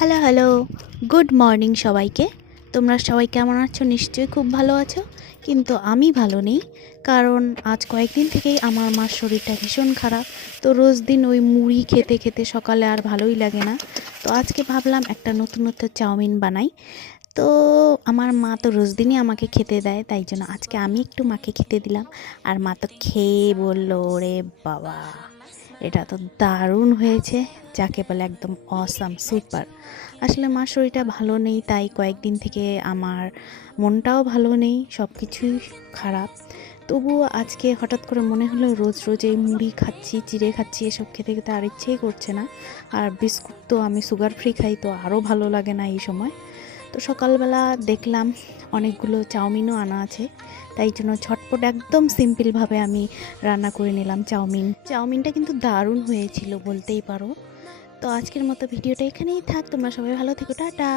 Hello hello, good morning সবাইকে। তোমরা সবাই কেমন আছো? নিশ্চয়ই খুব ভালো আছো। কিন্তু আমি ভালো নেই, কারণ আজ কয়েকদিন থেকেই আমার মার শরীরটা ভীষণ খারাপ। তো রোজ দিন ওই মুড়ি খেতে খেতে সকালে আর ভালোই লাগে না। তো আজকে ভাবলাম একটা নতুনত্ব চাউমিন বানাই। তো আমার মা তো রোজ দিনই আমাকে খেতে দেয়, তাই জন্য আজকে আমি একটু মাকে খেতে দিলাম। আর মা তো খেয়ে বললো, ওরে বাবা, এটা তো দারুণ হয়েছে, যাকে বলে একদম অসাম, সুপার। আসলে মার শরীরটা ভালো নেই, তাই কয়েকদিন থেকে আমার মনটাও ভালো নেই, সব কিছুই খারাপ। তবুও আজকে হঠাৎ করে মনে হলো রোজ রোজ এই মুড়ি খাচ্ছি, চিড়ে খাচ্ছি, এসব খেতে খেতে আর ইচ্ছেই করছে না। আর বিস্কুট তো আমি সুগার ফ্রি খাই, তো আরও ভালো লাগে না এই সময়। তো সকালবেলা দেখলাম অনেকগুলো চাউমিনও আনা আছে, তাই জন্য ঝটপট একদম সিম্পলভাবে আমি রান্না করে নিলাম চাউমিনটা কিন্তু দারুণ হয়েছিল বলতেই পারো। তো আজকের মতো ভিডিওটা এখানেই থাক, তোমরা সবাই ভালো থেকো, টাটা।